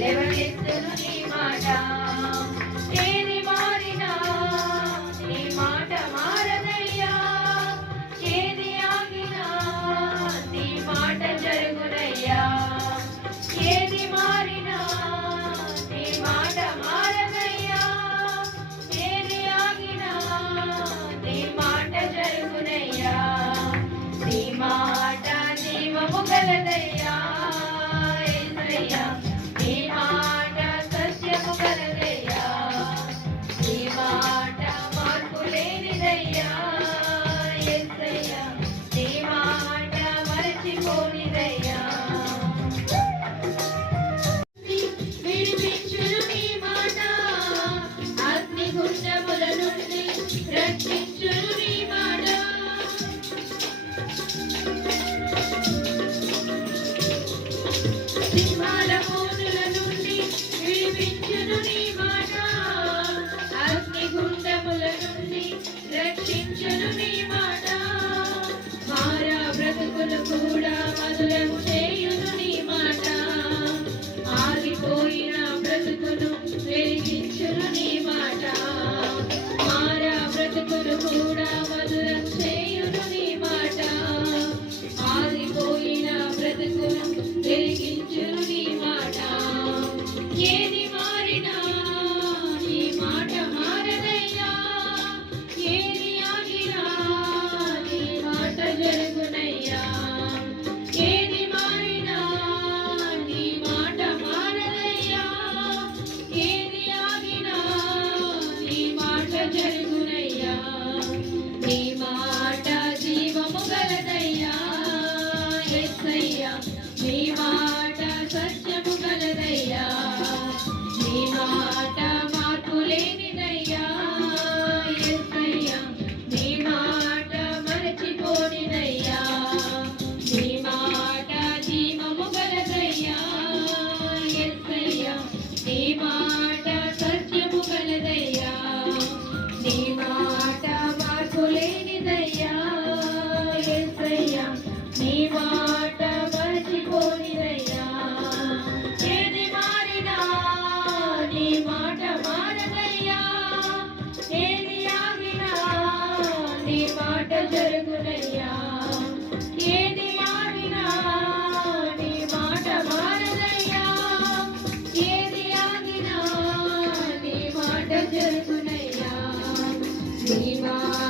లేవనెత్తును నీ మాట. ఏది మారినా నీ మాట మారదయ్యా, ఏది ఆగినా నీ మాట జరుగునయ్యా. ఏది మారినా నీ మాట మారదయ్యా, ఏది ఆగినా నీ మాట జరుగునయ్యా. నీ మాట జీవము గలదయ్యా యేసయ్యా, నీ మాట సత్యము గలదయ్యా, నీ మాట మార్పు లేనిదయ్యా యేసయ్యా, నీ మాట మరచిపోనిదయ్యా. విడిపించును నీ మాట, అగ్నిగుండముల నుండి రక్షించును నీ మాట. సింహాల మోనుల నుండి విడిపించును నీ మాట, అగ్నిగుండముల నుండి రక్షించును నీ మాట. మారా బ్రతుకులు కూడా మధురము చేయును నీ మాట, ఆగిపోయిన బ్రతుకును వెలిగించును నీ మాట. మారా బ్రతుకులు కూడా మధురం చేయును నీ మాట, ఆగిపోయిన బ్రతుకును వెలిగించును నీ మాట. ఏది మారినా నీ మాట మారదయ్యా, ఏది ఆగినా నీ మాట జరుగునయ్యా. ఏది మారినా నీ మాట మారదయ్యా, ఏది ఆగినా నీ మాట జరుగునయ్యా. నీ మాట జీవము గలదయ్యా యేసయ్యా, నీ మాట సత్యము గలదయ్యా, నీ మాట మార్పు లేనిదయ్యా యేసయ్యా, నీ మాట మరచిపోనిదయ్యా. నీ మాట జీవము గలదయ్యా యేసయ్యా, నీ మాట సత్యము గలదయ్యా, నీ మాట మార్పు లేనిదయ్యా యేసయ్యా, నీ మాట మరచిపోనిదయ్యా. ఏది మారినా నీ మాట మారదయ్యా, ఏది ఆగినా నీ మాట జరుగునయ్యా. ఏది ఆగినా నీ మాట మారదయ్యా, ఏది ఆగినా నీ మాట జరుగునయ్యా. నీ మాట